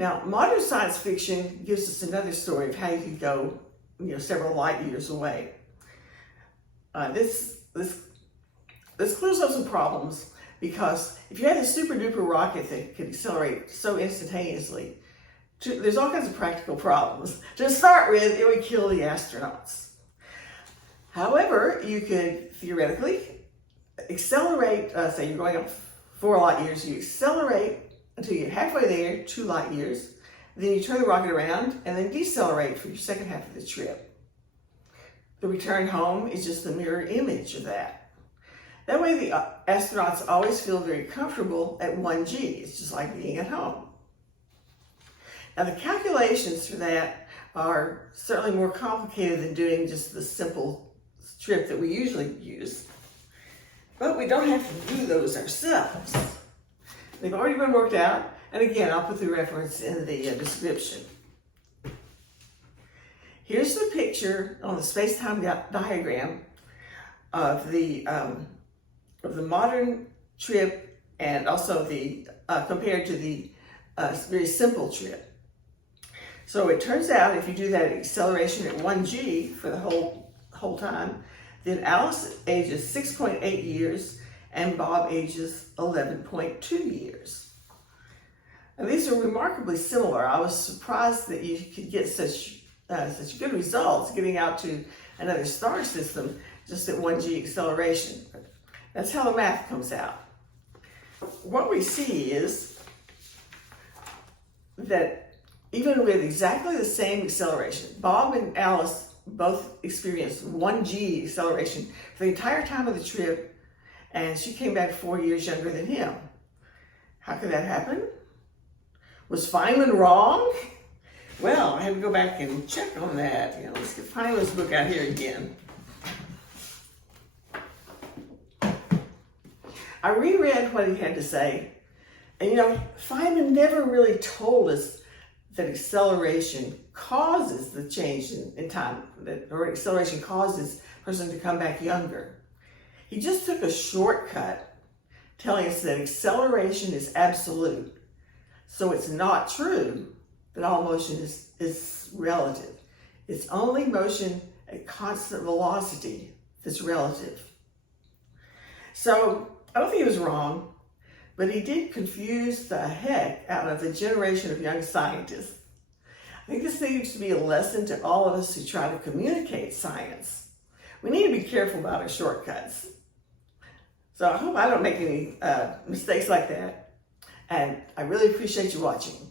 Now, modern science fiction gives us another story of how you could go, several light years away. This clears up some problems, because if you had a super duper rocket that could accelerate so instantaneously, there's all kinds of practical problems. To start with, it would kill the astronauts. However, you could theoretically accelerate, say you're going up 4 light years, you accelerate until you get halfway there, 2 light years, then you turn the rocket around and then decelerate for your second half of the trip. The return home is just a mirror image of that. That way the astronauts always feel very comfortable at 1G. It's just like being at home. Now the calculations for that are certainly more complicated than doing just the simple trip that we usually use. But we don't have to do those ourselves. They've already been worked out, and again, I'll put the reference in the description. Here's the picture on the space-time diagram of the modern trip, and also the compared to the very simple trip. So it turns out if you do that acceleration at 1G for the whole time, then Alice ages 6.8 years and Bob ages 11.2 years. And these are remarkably similar. I was surprised that you could get such good results getting out to another star system just at 1G acceleration. That's how the math comes out. What we see is that even with exactly the same acceleration, Bob and Alice both experienced 1G acceleration for the entire time of the trip, and she came back 4 years younger than him. How could that happen? Was Feynman wrong? Well, I have to go back and check on that. Let's get Feynman's book out here again. I reread what he had to say, and Feynman never really told us that acceleration causes the change in time, or acceleration causes a person to come back younger. He just took a shortcut telling us that acceleration is absolute. So it's not true that all motion is relative. It's only motion at constant velocity that's relative. So I don't think he was wrong, but he did confuse the heck out of a generation of young scientists. I think this needs to be a lesson to all of us who try to communicate science. We need to be careful about our shortcuts. So I hope I don't make any mistakes like that. And I really appreciate you watching.